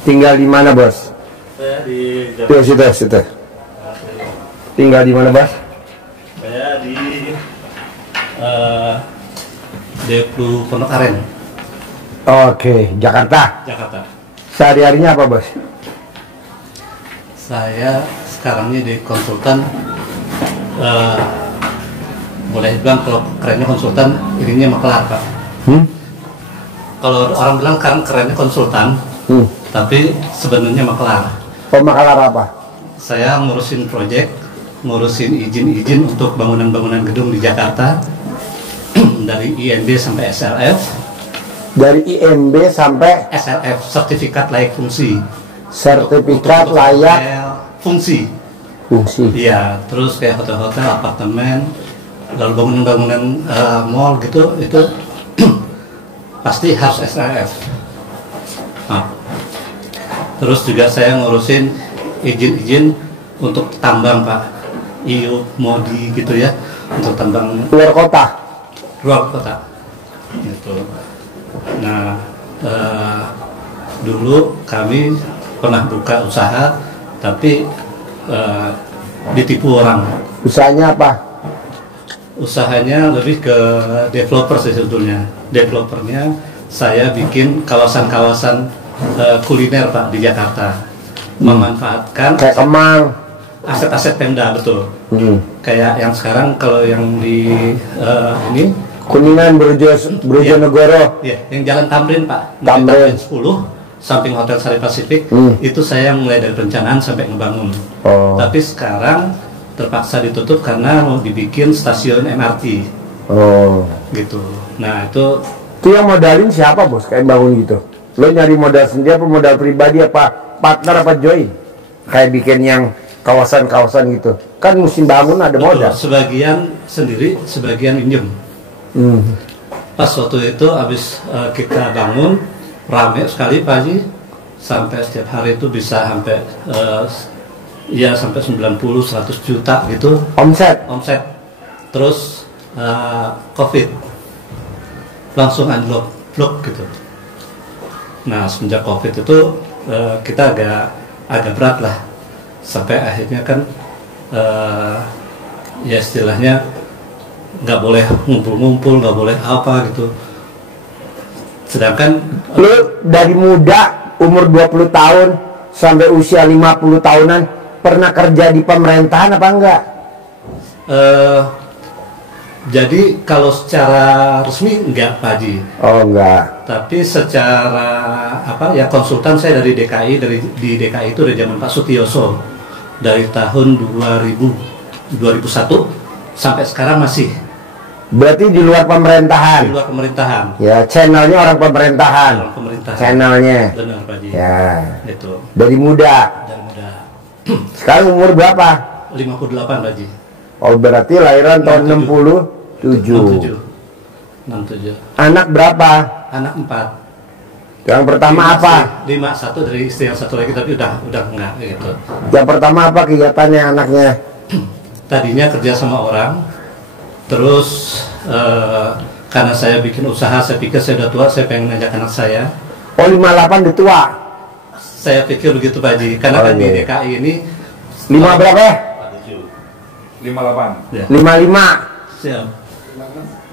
Tinggal di mana, Bos? Saya di situ. Tinggal di mana, Bos? Saya di Deplu Pondok Aren. Oke, Jakarta. Sehari-harinya apa, Bos? Saya sekarang ini di konsultan. Boleh bilang kalau kerennya konsultan, ininya makelar, Pak. Kalau orang bilang kan kerennya konsultan, tapi sebenarnya makelar. Oh, makelar apa? Saya ngurusin proyek, ngurusin izin-izin untuk bangunan-bangunan gedung di Jakarta dari IMB sampai SLF. Dari IMB sampai SLF, sertifikat layak fungsi. Sertifikat layak fungsi. Iya, terus kayak hotel-hotel, apartemen, lalu bangunan-bangunan mall gitu, itu pasti harus SLF. Nah, terus juga saya ngurusin izin-izin untuk tambang, Pak. IU, MODI gitu ya, untuk tambang luar kota. Gitu. Nah, dulu kami pernah buka usaha, tapi ditipu orang. Usahanya apa? Usahanya lebih ke developer sih sebetulnya. Developernya saya bikin kawasan-kawasan kuliner, Pak, di Jakarta. Memanfaatkan kayak Kemang, aset-aset Pemda, betul. Kayak yang sekarang kalau yang di ini Kuningan, Brojonegoro. ya, yang Jalan Tamrin, Pak. Tamrin 10 samping Hotel Sari Pasifik. Itu saya mulai dari perencanaan sampai ngebangun. Tapi sekarang terpaksa ditutup karena mau dibikin stasiun MRT. Gitu. Nah, itu yang modalin siapa, Bos? Kayak bangun gitu. Lo nyari modal sendiri apa modal pribadi, apa partner, apa join? Kayak bikin yang kawasan-kawasan gitu. Kan musim bangun ada modal. Sebagian sendiri, sebagian minjem. Pas waktu itu habis kita bangun, rame sekali, Pak Haji. Sampai setiap hari itu bisa sampai ya sampai 90-100 juta gitu omset. Terus COVID langsung anjlok gitu. Nah, semenjak COVID itu kita agak berat lah, sampai akhirnya kan ya istilahnya nggak boleh ngumpul-ngumpul, nggak boleh apa gitu. Sedangkan lu dari muda umur 20 tahun sampai usia 50 tahunan pernah kerja di pemerintahan apa enggak? Jadi kalau secara resmi enggak, Pak Haji. Oh, enggak. Tapi secara apa ya, konsultan saya dari DKI, di DKI itu dari zaman Pak Sutioso, dari tahun 2001 sampai sekarang masih. Berarti di luar pemerintahan. Di luar pemerintahan. Ya, channelnya orang pemerintahan. Orang pemerintahan. Channelnya. Benar, Pak Haji. Ya. Itu. Dari muda. Sekarang umur berapa? 58, Pak Haji. Oh, berarti lahiran tahun 67. Anak berapa? Anak 4. Yang pertama apa? 5, satu dari istri, yang satu lagi tapi udah enggak gitu. Yang pertama apa kegiatannya anaknya? Tadinya kerja sama orang, terus karena saya bikin usaha, saya pikir saya udah tua, saya pengen ngajak anak saya. Oh, 58 udah tua? Saya pikir begitu, Pak Haji, karena kan di DKI ini 5 berapa? 58. Ya. 55. Siap.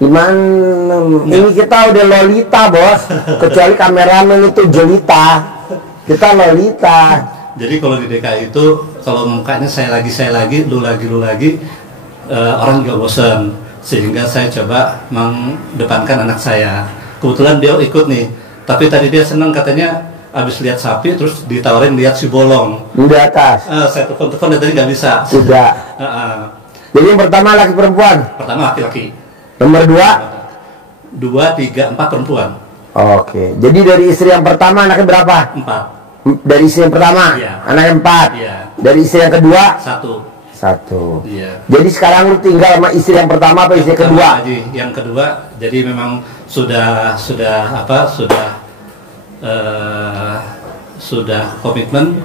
56. Ini kita udah Lolita, Bos. Kecuali kameramen itu Jelita. Kita Lolita. Jadi kalau di DKI itu, kalau mukanya saya lagi, lu lagi, orang juga bosan. Sehingga saya coba mengedepankan anak saya. Kebetulan dia ikut nih. Tapi tadi dia senang, katanya habis lihat sapi terus ditawarin lihat si bolong di atas. Saya telepon dan tadi nggak bisa. Tidak. Jadi yang pertama laki perempuan? Pertama laki-laki. Nomor 2? 2, 3, 4 perempuan. Oke. Jadi dari istri yang pertama anaknya berapa? 4. Dari istri yang pertama? Iya. Anaknya 4? Iya. Dari istri yang kedua? 1. Iya. Jadi sekarang lu tinggal sama istri yang pertama apa istri yang kedua? Yang kedua, jadi memang sudah sudah komitmen,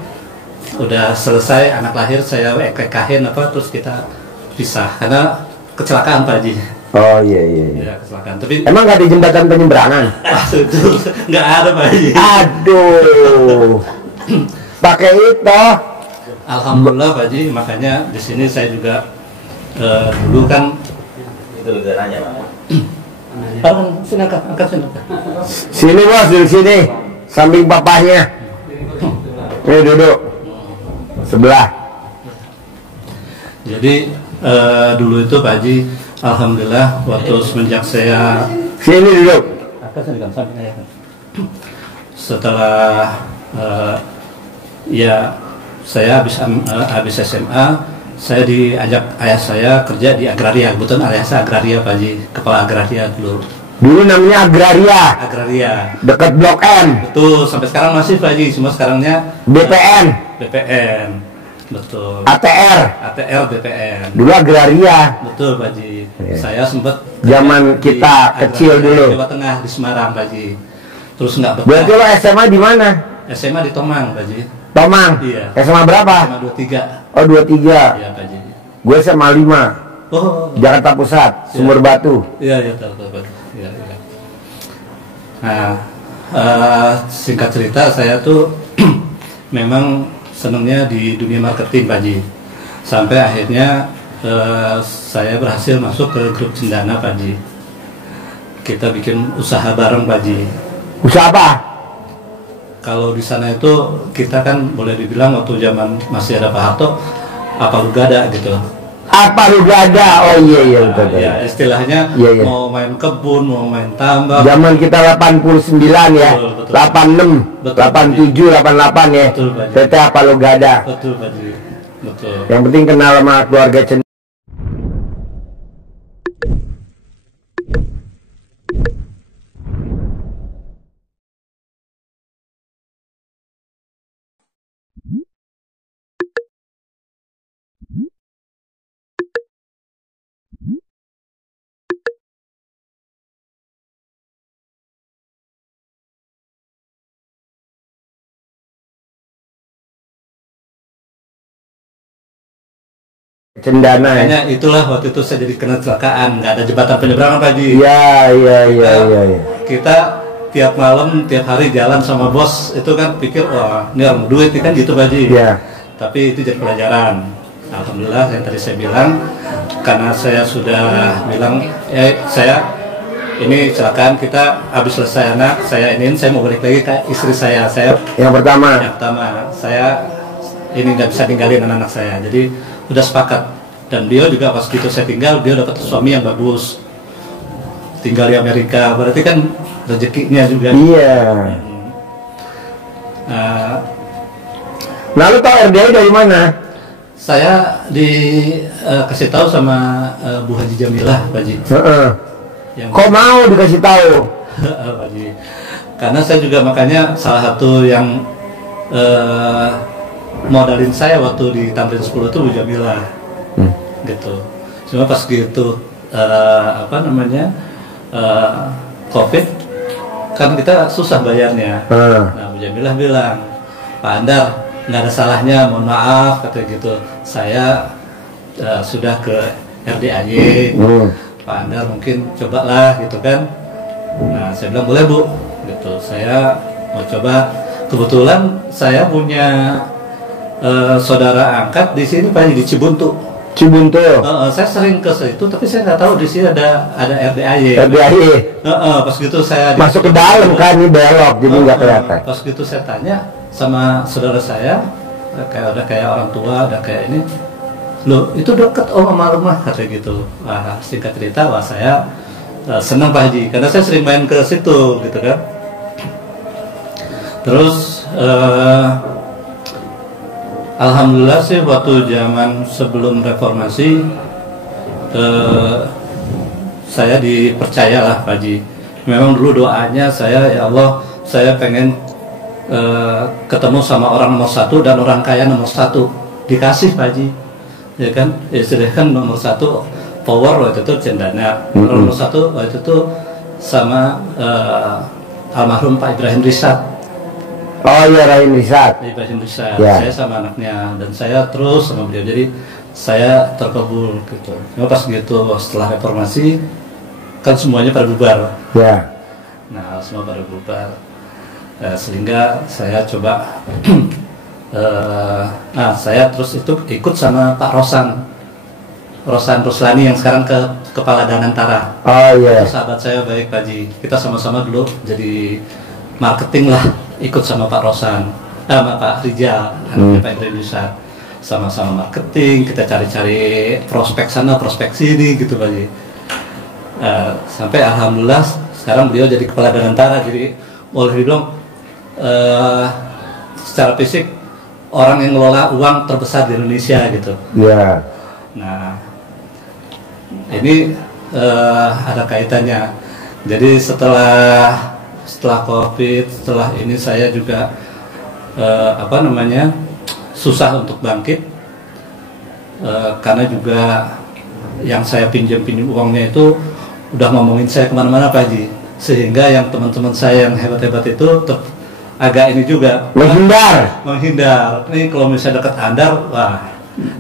udah selesai anak lahir, saya kekahin terus kita pisah karena kecelakaan Pak Haji. Oh iya. Ya, kecelakaan. Tapi emang nggak di jembatan penyeberangan? itu nggak ada Pak Haji. Aduh. Pakai itu. Alhamdulillah Pak Haji, makanya di sini saya juga dulu kan Itu udah nanya Pak. sini angkat sini. Sini bos, duduk sini. Samping papahnya. Ini duduk. Sebelah. Jadi dulu itu Pak Haji, alhamdulillah waktu semenjak saya Sini duduk. setelah ya saya habis SMA, saya diajak ayah saya kerja di agraria, kebetulan ayah saya agraria Pak Haji, kepala agraria dulu. Dulu namanya Agraria. Agraria. Dekat Blok M. Betul, sampai sekarang masih Pak Haji, cuma sekarangnya BPN. BPN. Betul. ATR. ATR BPN. Dulu Agraria. Betul Pak Haji. Iya. Saya sempat Zaman di kita kecil Agraria, dulu. Jawa Tengah di Semarang Pak Haji. Terus nggak betah. Berarti lo SMA di mana? SMA di Tomang Pak Haji. Tomang. Iya. SMA berapa? SMA 23. Oh 23. Iya Pak Haji. Gue SMA 5. Oh. Jakarta Pusat, Sumber Batu. Iya tahu Pak. Iya. Nah, singkat cerita saya tuh memang senangnya di dunia marketing Pak Haji. Sampai akhirnya saya berhasil masuk ke grup Cendana Pak Haji. Kita bikin usaha bareng Pak Haji. Usaha apa? Kalau di sana itu kita kan boleh dibilang waktu zaman masih ada Pak Harto, apa lu gak ada gitu. Apa lu gak ada? Oh iya betul. Ya istilahnya Iya. mau main kebun, mau main tambak. Zaman kita 89 ya. Betul. 86, Betul, 87, 88 ya. Betul, Pak. Teteh apa lu gak ada? Betul Pak Haji. Betul. Yang penting kenal sama keluarga Cendana. Cendana ya. Makanya itulah waktu itu saya jadi kena kecelakaan, nggak ada jembatan penyeberangan Pak Haji. Iya. Kita tiap malam, tiap hari jalan sama bos itu kan pikir wah ini orang duit nih kan gitu Pak Haji. Iya. Tapi itu jadi pelajaran. Alhamdulillah yang tadi saya bilang, karena saya sudah bilang saya ini kecelakaan, kita habis selesai anak saya mau balik lagi ke istri saya. Yang pertama. Yang pertama saya ini nggak bisa tinggalin anak saya, jadi udah sepakat. Dan dia juga pas gitu saya tinggal, dia dapat suami yang bagus, tinggal di Amerika, berarti kan rezekinya juga. Iya. Nah lu tau RDI dari mana? Saya dikasih tahu sama Bu Haji Jamilah Pak Haji. Yang Kok mau dikasih tahu? Pak Haji. Karena saya juga makanya salah satu yang modalin saya waktu di Tamrin 10 itu Bu Jamilah. Gitu. Cuma pas gitu COVID kan kita susah bayarnya. Nah Bu Jamilah bilang, Pak Andar nggak ada salahnya, mohon maaf kata gitu. Saya sudah ke RDAY, Pak Andar mungkin cobalah gitu kan. Nah saya bilang boleh Bu, gitu. Saya mau coba. Kebetulan saya punya saudara angkat di sini Pak di Cibuntu. Saya sering ke situ, tapi saya nggak tahu di sini ada RDAY. Pas gitu saya masuk ke dalam kan, ini belok jadi nggak kelihatan. Pas gitu saya tanya sama saudara saya, kayak orang tua, udah kayak ini, loh itu deket sama rumah kata gitu. Wah, singkat cerita, wah saya senang Pak Haji, karena saya sering main ke situ gitu kan. Terus alhamdulillah sih waktu zaman sebelum reformasi saya dipercayalah Pak Haji. Memang dulu doanya saya, ya Allah, saya pengen ketemu sama orang nomor 1 dan orang kaya nomor 1. Dikasih Pak Haji, ya kan? Istilahnya kan nomor 1 power waktu itu Cendana, nomor 1 waktu itu sama almarhum Pak Ibrahim Rizat. Oh iya, Rahim Risat. Ibrahim Risat. Ya. Saya sama anaknya dan saya terus sama beliau. Jadi saya terkabul gitu. Cuma pas gitu setelah reformasi kan semuanya pada bubar. Ya. Nah semua pada bubar. Sehingga saya coba saya terus itu ikut sama Pak Rosan Ruslani yang sekarang kepala Danantara. Oh iya. Itu sahabat saya baik Pak Haji. Kita sama-sama dulu jadi marketing lah, ikut sama Pak Rosan, sama Pak Rijal, Pak Ibrahim Risat. Sama-sama marketing, kita cari-cari prospek sana, prospek sini gitu Pak Haji. Sampai alhamdulillah sekarang beliau jadi kepala Danantara, jadi boleh dibilang secara fisik orang yang ngelola uang terbesar di Indonesia gitu. Ya. Nah, ini ada kaitannya. Jadi setelah COVID, setelah ini saya juga susah untuk bangkit karena juga yang saya pinjam uangnya itu udah ngomongin saya kemana-mana Pak Haji, sehingga yang teman-teman saya yang hebat-hebat itu agak ini juga menghindar. Nih kalau misalnya dekat Andar, wah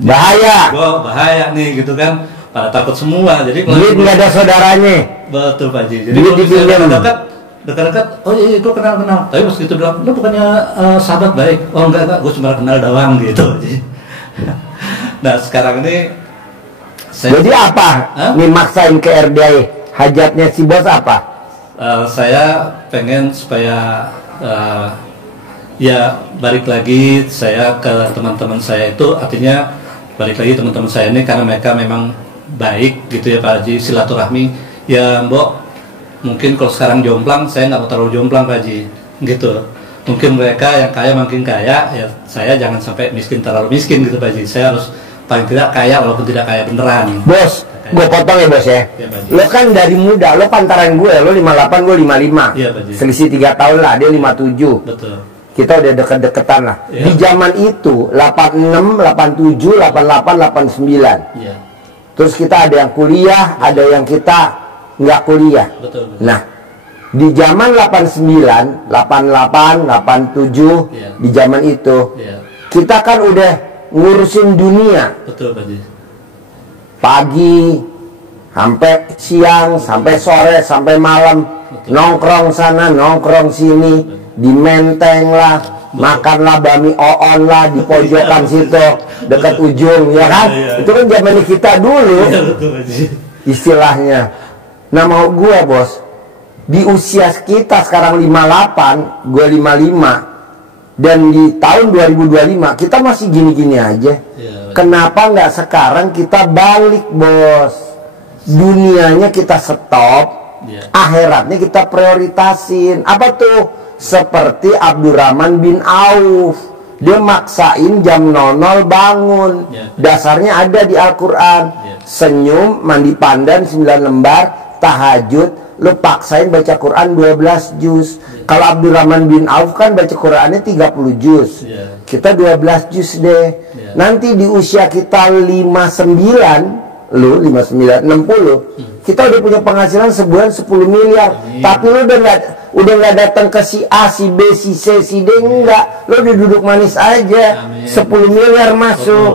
bahaya nih gitu kan, pada takut semua. Jadi kalau duit nggak ada saudaranya. Betul Pak Haji. Jadi kalau misalnya dekat, oh iya gue kenal. Tapi pas gitu bilang, lu bukannya sahabat baik? Oh enggak, gue cuma kenal doang gitu. Nah sekarang ini jadi apa? Nih maksain ke RDI, hajatnya si bos apa? Saya pengen supaya ya balik lagi saya ke teman-teman saya itu, artinya balik lagi teman-teman saya ini karena mereka memang baik gitu ya Pak Haji, silaturahmi ya Mbok. Mungkin kalau sekarang jomplang, saya nggak mau terlalu jomplang Pak Haji, gitu. Mungkin mereka yang kaya makin kaya, ya saya jangan sampai miskin terlalu miskin gitu Pak Haji. Saya harus paling tidak kaya walaupun tidak kaya beneran. Bos, gue potong ya bos ya. Ya, lo kan dari muda, lo pantaran gue, lo 58, gue 55. Iya, Pak Haji. Selisih 3 tahun lah, dia 57. Betul. Kita udah deket-deketan lah. Ya. Di zaman itu 86, 87, 88, 89. Iya. Terus kita ada yang kuliah, ada yang kita nggak kuliah. Betul. Nah, di zaman 89, 88, 87, Iya. di zaman itu Iya. kita kan udah ngurusin dunia. Betul Pak Haji. Pagi sampai siang, sampai sore, sampai malam. Betul. Nongkrong sana, nongkrong sini. Di Menteng lah, makanlah bami oon lah di pojokan situ dekat ujung, ya kan? Iya. Itu kan zaman kita dulu Iya betul Pak Haji. istilahnya. Nah mau gue bos, di usia kita sekarang 58, gue 55, dan di tahun 2025 kita masih gini-gini aja. Iya, Kenapa nggak sekarang kita balik bos? Dunianya kita stop, Iya. akhiratnya kita prioritasin. Apa tuh? Seperti Abdurrahman bin Auf, dia maksain jam 00 bangun. Iya. Dasarnya ada di Al-Quran. Iya. Senyum, mandi pandan 9 lembar, tahajud, lu paksain baca Quran 12 juz. Kalau Abdurrahman bin Auf kan baca Qurannya 30 juz. Iya. Kita 12 juz deh. Iya. Nanti di usia kita 59, lu 59, 60, kita udah punya penghasilan sebulan 10 miliar. Amin. Tapi lu udah nggak datang ke si A, si B, si C, si D, enggak. Lu udah duduk manis aja. Amin. 10 miliar masuk.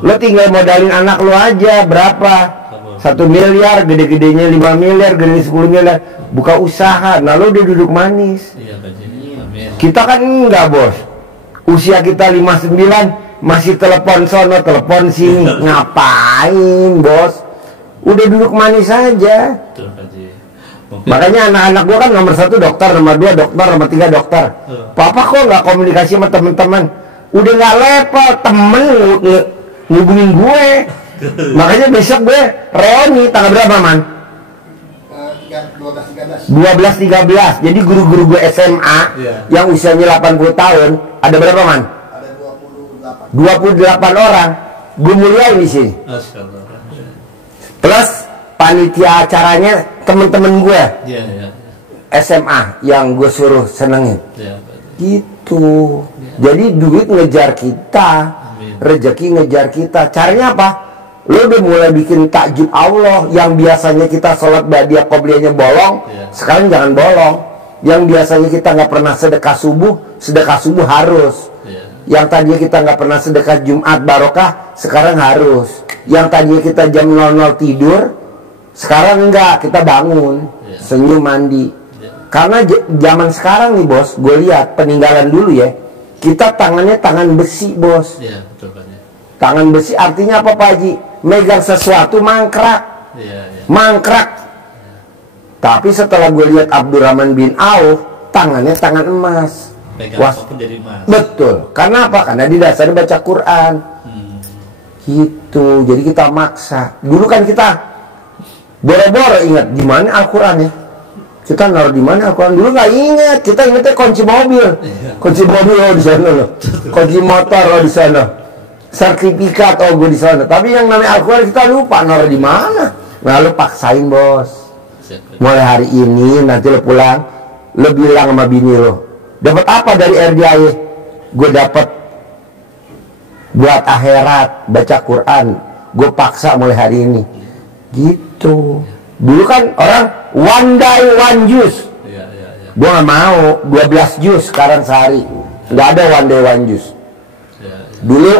Lo tinggal modalin anak lo aja berapa? 1 miliar, gede-gedenya 5 miliar, gede 10 miliar. Buka usaha, nah lo udah duduk manis. Iya Pak Haji. Amin. Kita kan enggak bos. Usia kita 59 masih telepon sono, telepon sini. Ngapain bos? Udah duduk manis aja. Betul Pak Haji. Mungkin Makanya anak-anak gua kan nomor 1 dokter, nomor 2 dokter, nomor 3 dokter. Papa kok nggak komunikasi sama teman-teman? Udah nggak level, temen ngubungin gue. Makanya besok gue reuni tanggal berapa man? 12-13. Jadi guru-guru gue SMA Iya. yang usianya 80 tahun ada berapa man? Ada 28. 28 orang. Gue muliain di sini. Asyaallah. Plus panitia acaranya temen-temen gue Iya, iya. SMA yang gue suruh senengin. Iya, Pak Haji. Gitu. Jadi duit ngejar kita, Amin. rezeki ngejar kita. Caranya apa? Lo udah mulai bikin takjub Allah yang biasanya kita sholat badiah qobliyahnya bolong, Iya. sekarang jangan bolong. Yang biasanya kita nggak pernah sedekah subuh harus. Yang tadinya kita nggak pernah sedekah Jumat barokah, sekarang harus. Yang tadinya kita jam 00 tidur, sekarang enggak, kita bangun, senyum mandi. Karena zaman sekarang nih bos, gue lihat peninggalan dulu ya, kita tangannya tangan besi bos. Iya, betul Pak Haji. Tangan besi artinya apa Pak Haji? Megang sesuatu mangkrak. Mangkrak. Tapi setelah gue lihat Abdurrahman bin Auf, tangannya tangan emas. Jadi emas. Betul. Karena apa? Karena di dasarnya baca Quran. Gitu. Jadi kita maksa. Dulu kan kita boro-boro ingat di mana Al-Quran ya. Kita naruh di mana Al-Quran? Dulu nggak ingat. Kita ingatnya kunci mobil. Kunci mobil di sana loh. Kunci motor di sana. Sertifikat gue di sana. Tapi yang namanya Al-Quran kita lupa naruh di mana. Lalu paksain bos. Mulai hari ini nanti lo pulang, lo bilang sama bini lo, dapat apa dari RDI? Gue dapat buat akhirat baca Quran. Gue paksa mulai hari ini. Gitu. Dulu kan orang one day one juice. Gue gak mau 12 jus sekarang sehari. Gak ada one day one juice. Dulu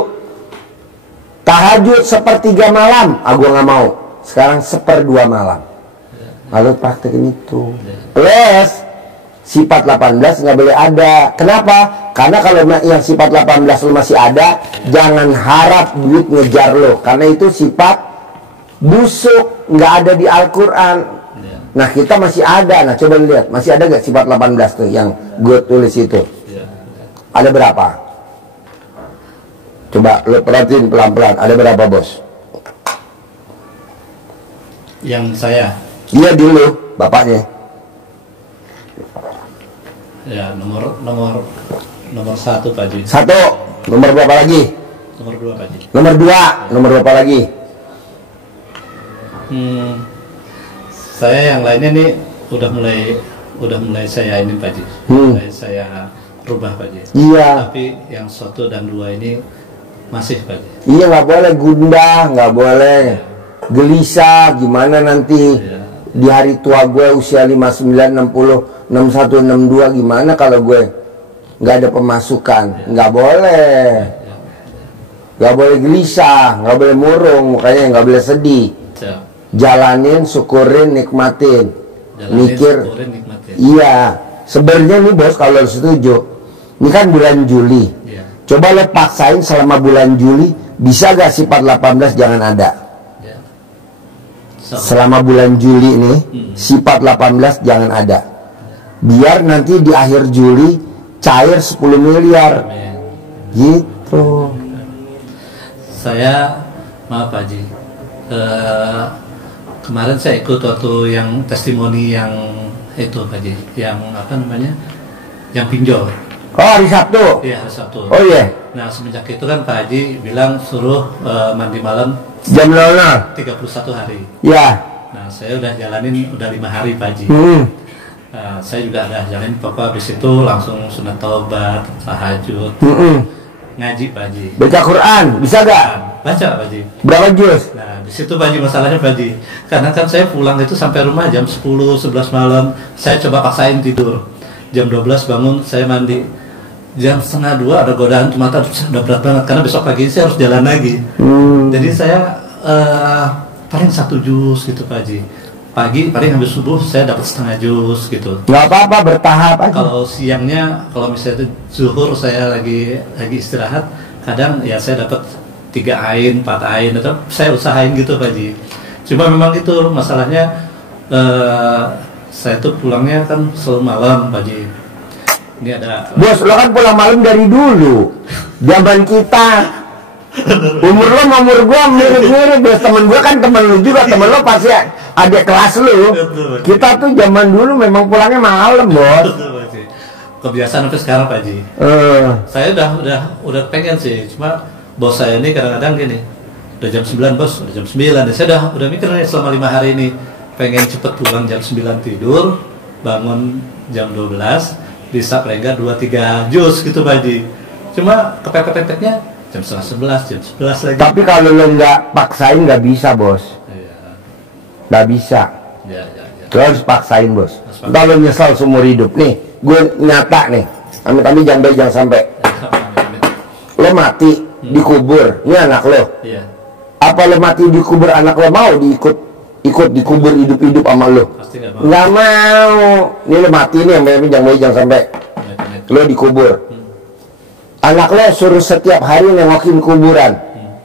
tahajud sepertiga malam, gue gak mau. Sekarang seperdua malam. Lalu praktekin itu. Plus sifat 18 nggak boleh ada. Kenapa? Karena kalau yang sifat 18 lo masih ada, jangan harap duit ngejar lo. Karena itu sifat busuk, nggak ada di Al-Quran. Nah kita masih ada. Nah coba lihat, masih ada nggak sifat 18 tuh yang gue tulis itu? Ada berapa? Coba lo perhatiin pelan-pelan. Ada berapa bos? Yang saya. Iya dulu, bapaknya. Ya, nomor 1 Pak Haji. 1. Nomor berapa lagi? Nomor 2 Pak Haji. Nomor 2. Nomor berapa lagi? Saya yang lainnya nih udah mulai saya ini Pak Haji. Mulai saya rubah Pak Haji. Iya. Tapi yang 1 dan 2 ini masih Pak Haji. Iya, nggak boleh gundah, nggak boleh gelisah. Gimana nanti? Di hari tua gue usia 59, 60, 61, 62 gimana kalau gue nggak ada pemasukan? Nggak boleh. Nggak boleh gelisah, nggak boleh murung, makanya nggak boleh sedih. Jalanin, syukurin, nikmatin. Mikir. Iya. Sebenarnya nih bos, kalau lo setuju, ini kan bulan Juli. Coba lo paksain selama bulan Juli, bisa gak sifat 18 jangan ada? Selama bulan Juli nih, sifat 18 jangan ada. Biar nanti di akhir Juli cair 10 miliar. Gitu. Saya, maaf Pak Haji, kemarin saya ikut waktu yang testimoni yang itu Pak Haji, yang apa namanya, yang pinjol. Oh, hari Sabtu? Iya, hari Sabtu. Oh iya. Nah, semenjak itu kan Pak Haji bilang suruh mandi malam jam 00 31 hari. Ya. Nah, saya udah jalanin udah 5 hari Pak Haji. Saya juga udah jalanin, pokoknya habis itu langsung sunat taubat, tahajud, ngaji Pak Haji. Baca Quran, bisa gak? Baca Pak Haji. Berapa juz? Nah, di situ Pak Haji masalahnya Pak Haji. Karena kan saya pulang itu sampai rumah jam 10, 11 malam. Saya coba paksain tidur. Jam 12 bangun, saya mandi. Jam 1:30 ada godaan tuh mata udah berat banget karena besok pagi saya harus jalan lagi. Jadi saya paling 1 jus gitu Pak Haji. Pagi paling habis subuh saya dapat setengah jus gitu. Nggak apa-apa, bertahap aja. Kalau siangnya, kalau misalnya itu zuhur saya lagi istirahat, kadang ya saya dapat 3 ain, 4 ain, tetap saya usahain gitu Pak Haji. Cuma memang itu masalahnya, saya tuh pulangnya kan selalu malam Pak Haji. Ini ada bos, lo kan pulang malam dari dulu. Zaman kita, umur lo sama umur gua mirip-mirip. Bos, temen gua kan temen lu juga, temen lo pasti adik kelas lu. Kita tuh zaman dulu memang pulangnya malam bos. Kebiasaan sampai sekarang Pak Haji. Saya udah pengen sih, cuma bos saya ini kadang-kadang gini, udah jam 9 bos, udah jam 9. Dan saya udah mikir nih selama 5 hari ini, pengen cepet pulang jam 9 tidur, bangun jam 12, bisa paling enggak 2-3 jus gitu Pak Haji. Cuma kepepet-pepetnya jam 11, jam 11 lagi. Tapi kalau lo nggak paksain nggak bisa bos. Nggak bisa. Ya. Lo harus paksain bos. Kalau nyesal seumur hidup nih, gue nyata nih, amit-amit jangan sampai lo mati dikubur, ini anak lo. Iya. Apa lo mati dikubur anak lo mau ikut dikubur hidup-hidup sama lo? Pasti nggak mau. Ini lo mati nih, amit-amit jangan sampai lo dikubur. Anak lo suruh setiap hari nengokin kuburan,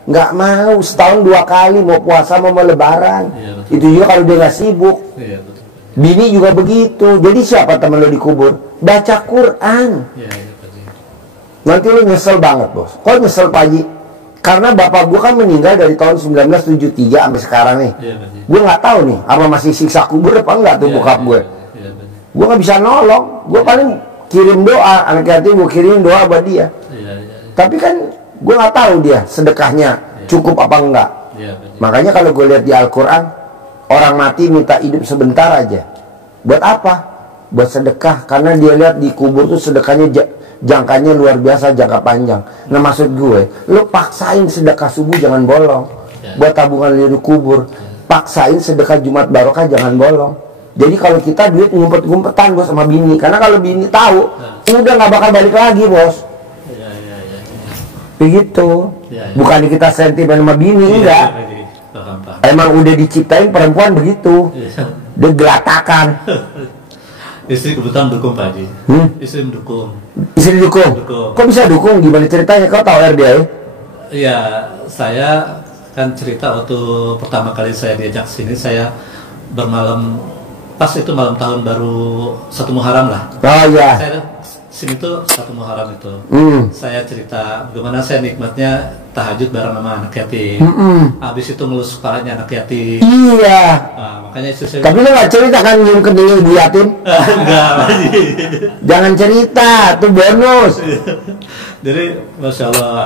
nggak mau. Setahun 2 kali, mau puasa mau lebaran. Iya, itu juga kalau dia nggak sibuk. Iya, betul. Bini juga begitu. Jadi siapa temen lo dikubur? Baca Quran. Iya, iya, Pak. Nanti lo nyesel banget, bos. Kok nyesel, Pak Haji? Karena bapak gue kan meninggal dari tahun 1973 sampai sekarang nih. Iya, Pak. Gue nggak tahu nih apa masih siksa kubur apa enggak tuh bokap gue. Iya, Pak. Gue nggak bisa nolong. Gue paling kirim doa, anak yatim gue kirim doa buat dia. Iya, iya. Tapi kan gue nggak tahu dia sedekahnya cukup apa enggak. Iya, Pak. Makanya kalau gue lihat di Al-Quran, orang mati minta hidup sebentar aja. Buat apa? Buat sedekah. Karena dia lihat di kubur tuh sedekahnya jangkanya luar biasa, jangka panjang. Nah maksud gue, lu paksain sedekah subuh jangan bolong. Buat tabungan lu di kubur. Paksain sedekah Jumat Barokah jangan bolong. Jadi kalau kita duit ngumpet-ngumpetan bos sama bini. Karena kalau bini tahu, udah nggak bakal balik lagi bos. Iya, iya, iya. Begitu. Iya, iya. Bukan kita sentimen sama bini, enggak. Iya, paham, paham. Emang udah diciptain perempuan begitu. Iya. Dia gelatakan. Istri kebetulan dukung, Pak Haji. Istri mendukung. Istri dukung? Dukung. Kok bisa dukung? Gimana ceritanya? Kau tahu RDA? Iya, saya kan cerita waktu pertama kali saya diajak sini, saya bermalam, pas itu malam tahun baru 1 Muharram lah. Oh iya. Saya sini tuh 1 Muharram itu. Saya cerita bagaimana saya nikmatnya tahajud bareng sama anak yatim. Habis itu ngelus kepalanya anak yatim. Iya. Nah, makanya istri saya Tapi lu gak cerita kan nyium kening ibu yatim? enggak, Pak Haji. Jangan cerita, tuh bonus. Jadi Masya Allah,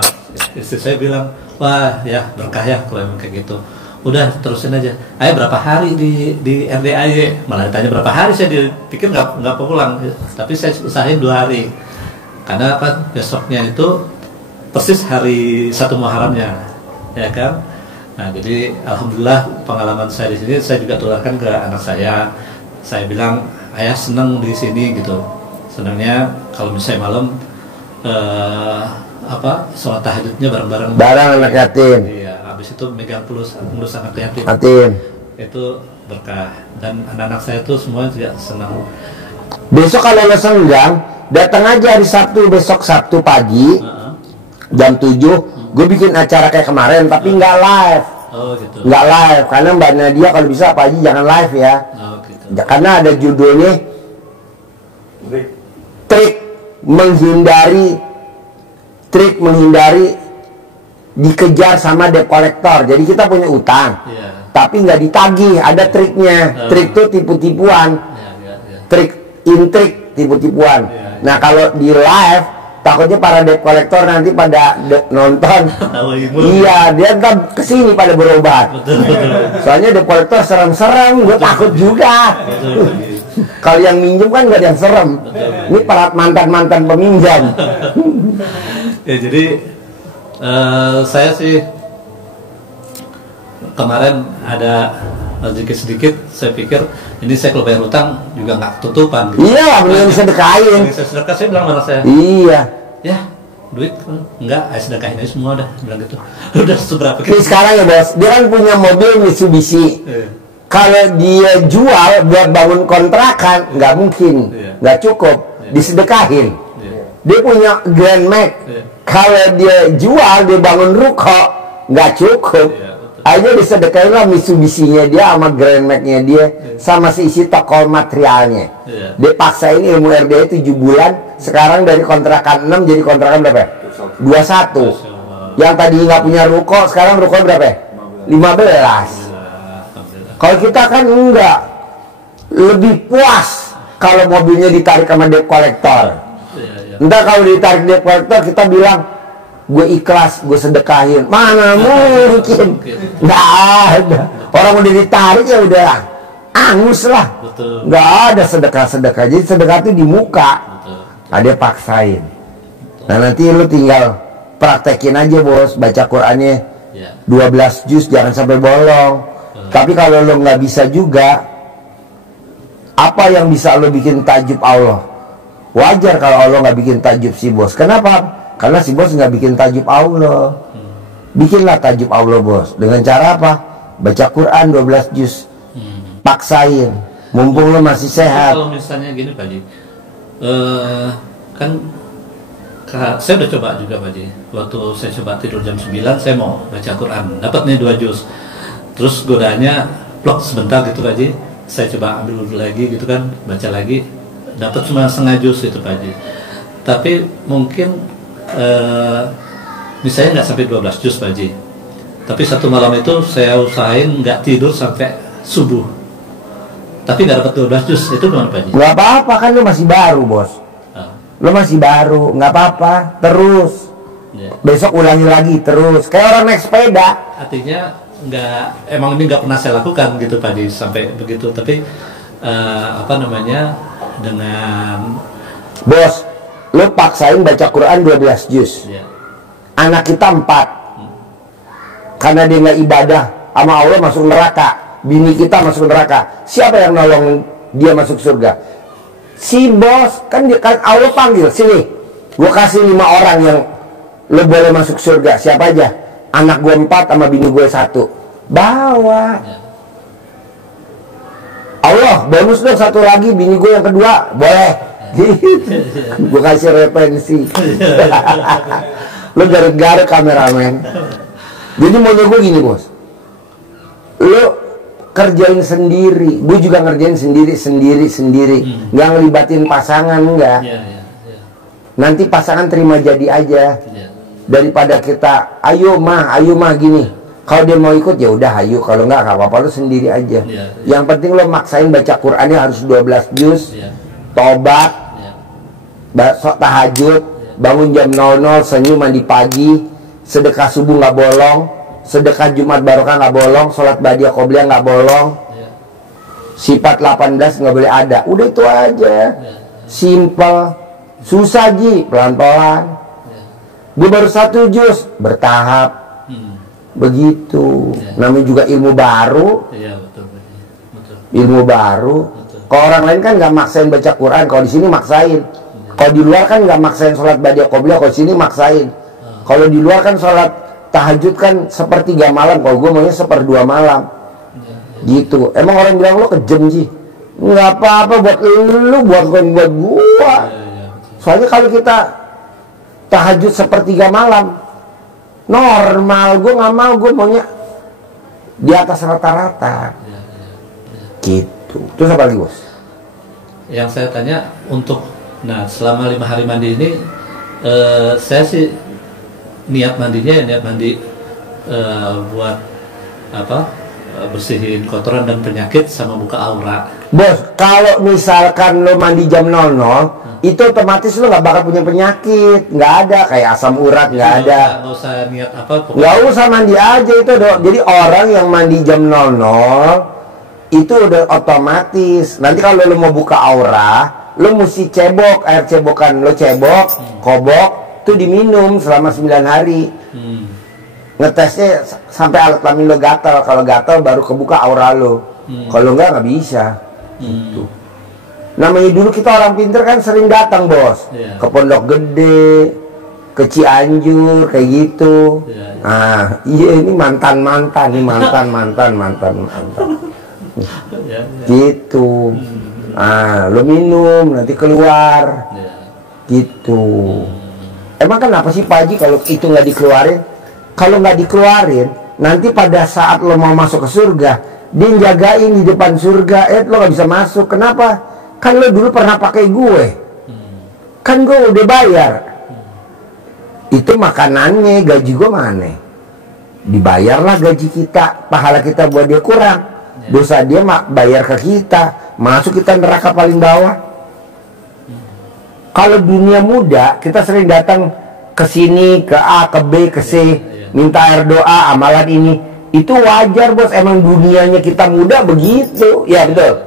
istri saya bilang, wah ya berkah ya kalau emang kayak gitu. Udah terusin aja. Ayo berapa hari di RDAY? Malah ditanya berapa hari, saya dipikir nggak pulang. Tapi saya usahain 2 hari. Karena apa? Besoknya itu persis hari 1 Muharramnya, ya kan? Nah jadi alhamdulillah pengalaman saya di sini saya juga tularkan ke anak saya. Saya bilang, ayah seneng di sini gitu. Senangnya kalau misalnya malam sholat tahajudnya bareng-bareng. Barang anak yatim. Iya, habis itu megang pelus anak yatim. Yatim. Itu berkah, dan anak-anak saya tuh semua juga senang. Besok kalau lo senggang, datang aja hari Sabtu, besok Sabtu pagi jam 7. Gue bikin acara kayak kemarin, tapi nggak live. Oh gitu. Nggak live, karena Mbak Nadia kalau bisa Pak Haji jangan live ya. Oh gitu. Karena ada judulnya trik menghindari dikejar sama debt collector. Jadi kita punya utang, tapi nggak ditagih. Ada triknya. Trik itu tipu-tipuan. Trik intrik tipu-tipuan. Nah kalau di live, takutnya para debt collector nanti pada nonton. Iya, dia ntar kesini pada berobat. Soalnya debt collector serem-serem, gue takut juga. Kalau yang minjem kan nggak ada yang serem. Ini para mantan-mantan peminjam. Ya jadi saya sih kemarin ada rezeki sedikit, saya pikir ini saya kalau bayar hutang juga nggak tutupan. Gitu. Iya, belum sedekahin. Saya sedekah, saya bilang sama saya. Iya. Ya, duit enggak, saya sedekahin aja semua dah, bilang gitu. Udah seberapa? Ini sekarang ya bos, dia kan punya mobil Mitsubishi. Kalau dia jual buat bangun kontrakan, nggak mungkin, nggak cukup, disedekahin. Dia punya Grand Max. Kalau dia jual, dia bangun ruko, nggak cukup. Akhirnya disedekahin lah Mitsubishi-nya dia sama Grand Max-nya dia, sama seisi toko materialnya. Dia paksain ilmu RDA 7 bulan, sekarang dari kontrakan 6 jadi kontrakan berapa? 21. Yang tadi nggak punya ruko, sekarang ruko berapa? 15. Kalau kita kan enggak, lebih puas kalau mobilnya ditarik sama debt collector. Entah kalau ditarik debt collector kita bilang gue ikhlas, gue sedekahin. Mana mungkin? Nggak ada. Orang udah ditarik ya udah angus lah. Nggak ada sedekah-sedekah. Jadi sedekah itu di muka. Nah, dia paksain. Nah nanti lu tinggal praktekin aja bos, baca Qurannya 12 juz, jangan sampai bolong. Tapi kalau lo nggak bisa juga, Apa yang bisa lo bikin takjub Allah? Wajar kalau Allah nggak bikin takjub si bos. Kenapa? Karena si bos nggak bikin takjub Allah. Bikinlah takjub Allah bos. Dengan cara apa? Baca Quran 12 juz. Paksain. Mumpung lo masih sehat. Kalau misalnya gini Pak Haji, kan saya udah coba juga Pak Haji. Waktu saya coba tidur jam 9, saya mau baca Quran, dapat nih 2 juz. Terus godaannya plok sebentar gitu Pak Haji, saya coba ambil dulu lagi gitu kan, baca lagi, dapat cuma setengah juz itu Pak Haji. Tapi mungkin misalnya nggak sampai 12 juz Pak Haji, tapi satu malam itu saya usahain nggak tidur sampai subuh, tapi nggak dapat 12 juz. Itu gimana Pak Haji? Nggak apa-apa, kan lo masih baru bos. Lo masih baru, nggak apa-apa, terus besok ulangi lagi terus, kayak orang naik sepeda. Artinya nggak, emang ini nggak pernah saya lakukan gitu Pak Haji sampai begitu, tapi apa namanya, dengan Bos, lo paksain baca Quran 12 juz. Anak kita 4, karena dia nggak ibadah sama Allah masuk neraka. Bini kita masuk neraka, siapa yang nolong dia masuk surga? Si bos. Kan Allah panggil, sini gue kasih 5 orang yang lo boleh masuk surga. Siapa aja? Anak gue 4 sama bini gue 1. Bawa. Allah, bonus dong 1 lagi, bini gue yang kedua. Boleh. Gue kasih referensi. Lo garuk-garuk kameramen. Jadi maunya gue gini bos, lo kerjain sendiri, gue juga ngerjain sendiri, nggak ngelibatin pasangan, enggak. Nanti pasangan terima jadi aja. Daripada kita, ayo mah gini. Kalau dia mau ikut ya udah ayo, kalau nggak apa-apa, lo sendiri aja. Yang penting lo maksain baca Qurannya harus 12 juz, tobat, tahajud, bangun jam 00, senyum, mandi pagi, sedekah subuh nggak bolong, sedekah Jumat barokah nggak bolong, sholat badiah qobliyah nggak bolong, sifat 18 nggak boleh ada. Udah itu aja, simple. Susah Ji, pelan-pelan. Gue baru 1 juz, bertahap. Begitu. Namanya juga ilmu baru. Ilmu baru. Kalau orang lain kan nggak maksain baca Quran, kalau di sini maksain. Kalau di luar kan nggak maksain sholat badiah qobliyah, kalau di sini maksain. Kalau di luar kan sholat tahajud kan 1/3 malam, kalau gue maunya 1/2 malam. Gitu. Emang orang bilang lo kejem Ji. Nggak apa-apa buat lu, buat gua. Soalnya kalau kita tahajud 1/3 malam normal, gue nggak mau, gue maunya di atas rata-rata. Gitu. Terus apa lagi bos? Yang saya tanya untuk, nah selama 5 hari mandi ini, saya sih niat mandinya niat mandi buat apa, bersihin kotoran dan penyakit sama buka aurat. Bos, kalau misalkan lo mandi jam 00, itu otomatis lo nggak bakal punya penyakit, nggak ada kayak asam urat, nggak ada. Nggak usah niat apa, nggak usah mandi aja itu dong. Jadi orang yang mandi jam 00 itu udah otomatis. Nanti kalau lo mau buka aura, lo mesti cebok, air cebokan lo cebok, kobok, itu diminum selama 9 hari. Ngetesnya sampai alat kelamin lo gatal. Kalau gatal baru kebuka aura lo. Kalau nggak bisa. Gitu. Namanya dulu kita orang pinter kan sering datang bos, ke Pondok Gede, ke Cianjur kayak gitu. Ah iya, ini mantan gitu. Ah lo minum nanti keluar gitu. Emang kenapa sih Pak Haji kalau itu nggak dikeluarin? Kalau nggak dikeluarin, nanti pada saat lo mau masuk ke surga, dia jagain di depan surga, lo nggak bisa masuk. Kenapa? Kan lo dulu pernah pakai gue, kan gue udah bayar. Itu makanannya, gaji gue mana? Dibayarlah gaji kita, pahala kita buat dia kurang, dosa dia bayar ke kita, masuk kita neraka paling bawah. Kalau dunia muda, kita sering datang ke sini, ke A, ke B, ke C, minta air doa, amalan ini. Itu wajar bos, emang dunianya kita muda begitu. Ya betul,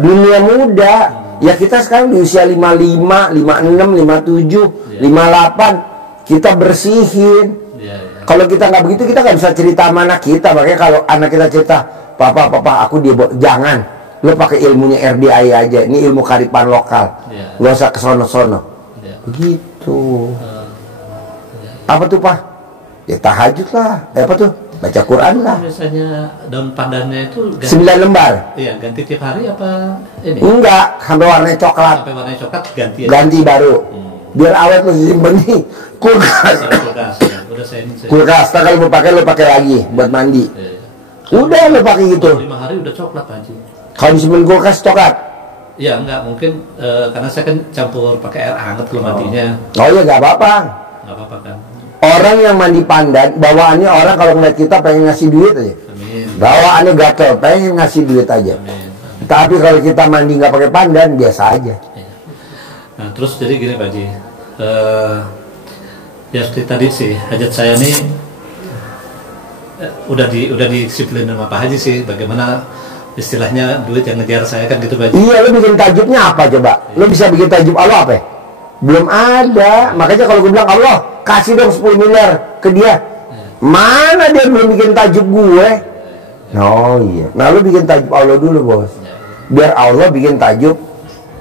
dunia muda. Ya kita sekarang di usia 55, 56, 57, 58, kita bersihin. Kalau kita nggak begitu, kita nggak bisa cerita sama anak kita. Makanya kalau anak kita cerita, papa aku dia jangan. lo pakai ilmunya RDI aja. Ini ilmu kearifan lokal. Nggak usah ke sono-sono. Begitu. Apa tuh Pak? Ya tahajud lah. Apa tuh? Baca Quran lah. Biasanya daun pandannya itu 9 lembar. Iya, ganti tiap hari apa ini? Enggak, sampai warnanya coklat. Sampai warnanya coklat ganti ya. Ganti baru. Biar awet lo simpen nih. Kulkas. Kulkas. Ya. Udah saya. Kulkas. Tak kalau mau pakai lo pakai lagi buat mandi. Iya. Udah lo pakai gitu. 5 hari udah coklat Pak Haji. Kalau disimpan kulkas coklat. Ya enggak mungkin karena saya kan campur pakai air hangat kalau mandinya. Oh ya nggak apa-apa. Nggak apa-apa kan. Orang yang mandi pandan, bawaannya orang kalau ngeliat kita pengen ngasih duit aja. Amin. Bawaannya gatel, pengen ngasih duit aja. Amin. Tapi kalau kita mandi nggak pakai pandan, biasa aja. Ya. Nah terus jadi gini Pak Haji, ya seperti tadi sih hajat saya nih udah disiplin sama Pak Haji sih, bagaimana istilahnya duit yang ngejar saya kan gitu Pak Haji. Iya, lo bikin tajubnya apa coba? Lo bisa bikin tajub Allah apa? Belum ada. Makanya kalau gue bilang Allah kasih dong 10 miliar ke dia, mana dia belum bikin tajub gue? Oh iya. Nah lo bikin tajub Allah dulu bos, biar Allah bikin tajub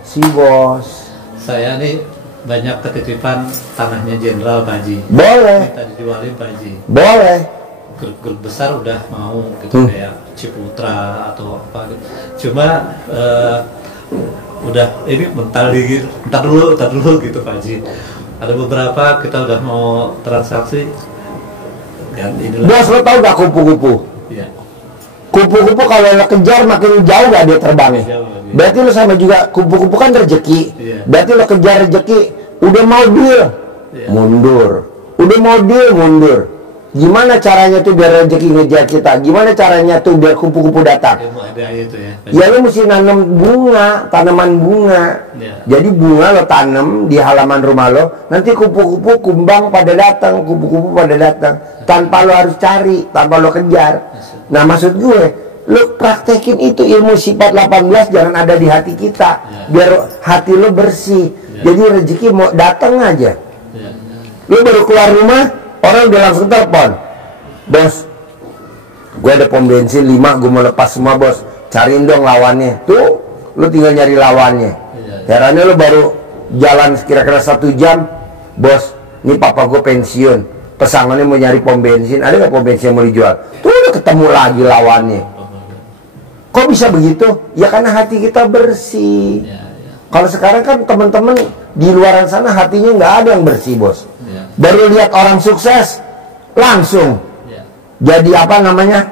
si bos. Saya nih banyak ketitipan tanahnya Jenderal Pak Haji. Boleh. Minta dijualin Pak Haji. Boleh. Grup besar udah mau gitu kayak Ciputra atau apa gitu. Cuma udah ini mental entar dulu gitu Pak Haji. Ada beberapa kita udah mau transaksi dan inilah. Bos lo tau gak kupu-kupu? Iya. Kupu-kupu kalau lo kejar makin jauh gak dia terbangnya? Jauh. Berarti lo sama juga, kupu-kupu kan rezeki. Iya. Berarti lo kejar rezeki, udah mau deal, mundur. Udah mau deal, mundur. Gimana caranya tuh biar rezeki ngejar kita? Gimana caranya tuh biar kupu-kupu datang? Ilmu ada itu ya. Ya lo mesti nanam bunga, tanaman bunga. Ya. Jadi bunga lo tanam di halaman rumah lo, nanti kupu-kupu kumbang pada datang, kupu-kupu pada datang. Tanpa lo harus cari, tanpa lo kejar. Nah maksud gue, lo praktekin itu ilmu sifat 18 jangan ada di hati kita. Biar hati lo bersih. Jadi rezeki mau datang aja. Lo baru keluar rumah, orang udah langsung telepon, bos, gue ada pom bensin 5, gue mau lepas semua bos, cariin dong lawannya. Tuh, lo tinggal nyari lawannya. Herannya lo baru jalan kira-kira 1 jam, bos, ini papa gue pensiun, pesangonnya mau nyari pom bensin, ada gak pom bensin yang mau dijual? Tuh udah ketemu lagi lawannya. Kok bisa begitu? Ya karena hati kita bersih. Kalau sekarang kan teman-teman di luaran sana hatinya nggak ada yang bersih bos. Baru lihat orang sukses langsung jadi apa namanya?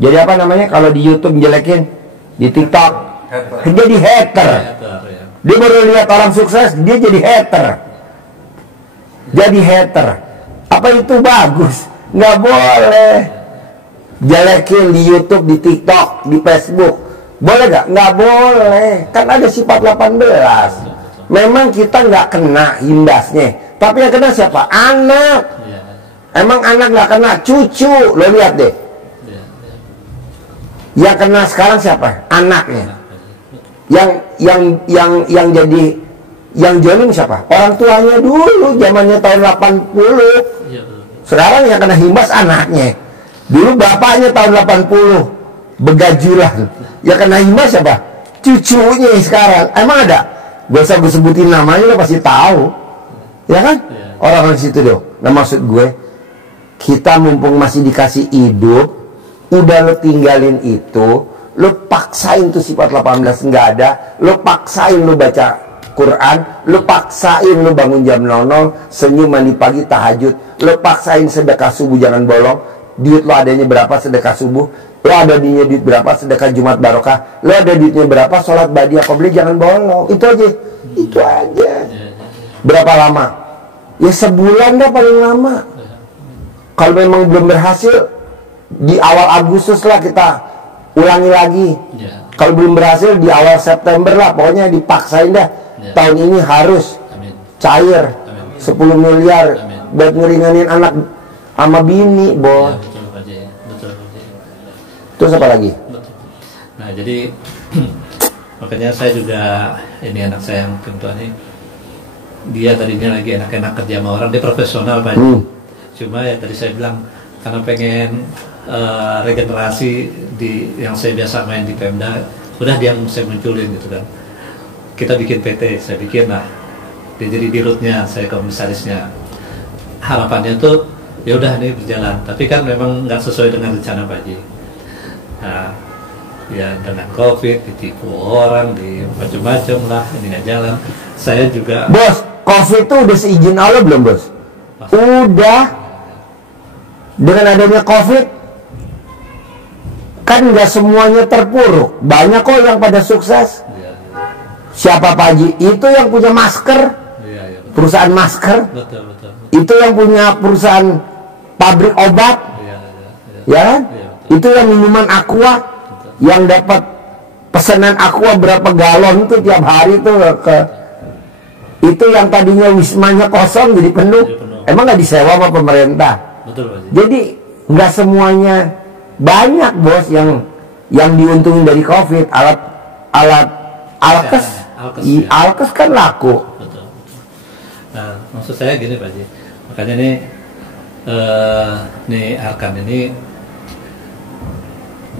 Jadi apa namanya kalau di YouTube jelekin, di TikTok jadi hater. Dia baru lihat orang sukses dia jadi hater. Jadi hater. Apa itu bagus? Nggak boleh. Jelekin di YouTube, di TikTok, di Facebook. Boleh gak? Nggak boleh. Kan ada sifat 18. Memang kita nggak kena imbasnya. Tapi yang kena siapa? Anak. Emang anak nggak kena, cucu. Lo lihat deh. Yang kena sekarang siapa? Anaknya. Yang jadi yang jolim siapa? Orang tuanya dulu, zamannya tahun 80. Sekarang yang kena imbas anaknya. Dulu bapaknya tahun 80 begajulan. Yang kena imbas siapa? Cucunya sekarang. Emang ada? Gak usah gue sebutin namanya, lo pasti tahu. Ya kan? Orang-orang situ dong. Nah maksud gue, kita mumpung masih dikasih hidup, udah lo tinggalin itu, lo paksain tuh sifat 18 nggak ada, lo paksain lo baca Quran, lo paksain lo bangun jam 00, senyum mandi pagi tahajud, lo paksain sedekah subuh jangan bolong, duit lo adanya berapa sedekah subuh, lo ada duit berapa sedekah Jumat barokah, lo ada duitnya berapa sholat badiah qobliyah jangan bolong, itu aja, itu aja. Berapa lama? Ya sebulan dah paling lama. Kalau memang belum berhasil, di awal Agustus lah kita ulangi lagi. Kalau belum berhasil di awal September lah, pokoknya dipaksain dah. Tahun ini harus cair 10 miliar buat ngeringanin anak sama bini, bos. Betul. Terus apa lagi? Nah jadi makanya saya juga ini anak saya yang kedua nih, dia tadinya lagi enak-enak kerja sama orang, dia profesional Pak. Cuma ya tadi saya bilang karena pengen regenerasi di yang saya biasa main di Pemda, udah dia yang saya munculin gitu kan. Kita bikin PT, saya bikin lah, dia jadi dirutnya, saya komisarisnya. Harapannya tuh ya udah ini berjalan, tapi kan memang nggak sesuai dengan rencana Pak Haji. Nah, ya dengan COVID ditipu orang, di macam-macam lah, ini nggak jalan. Saya juga Bos, COVID itu udah seizin Allah belum bos? Udah. Dengan adanya COVID kan nggak semuanya terpuruk, banyak kok yang pada sukses. ya, Siapa Pak Haji? Itu yang punya masker, ya, ya, betul. perusahaan masker. Betul, betul. Itu yang punya perusahaan pabrik obat, Ya, ya, ya. ya kan? Iya, betul. Itu yang minuman Aqua, yang dapat pesanan Aqua berapa galon tuh tiap hari tuh ke. Itu yang tadinya wismanya kosong jadi penuh. Jadi penuh. Emang nggak disewa sama pemerintah? Betul Pak Haji. Jadi nggak semuanya, banyak bos yang diuntungin dari COVID. Alkes, Alkes, ya. ya. Alkes kan laku. Betul, betul. Nah, maksud saya gini Pak Haji, makanya nih Arkan ini,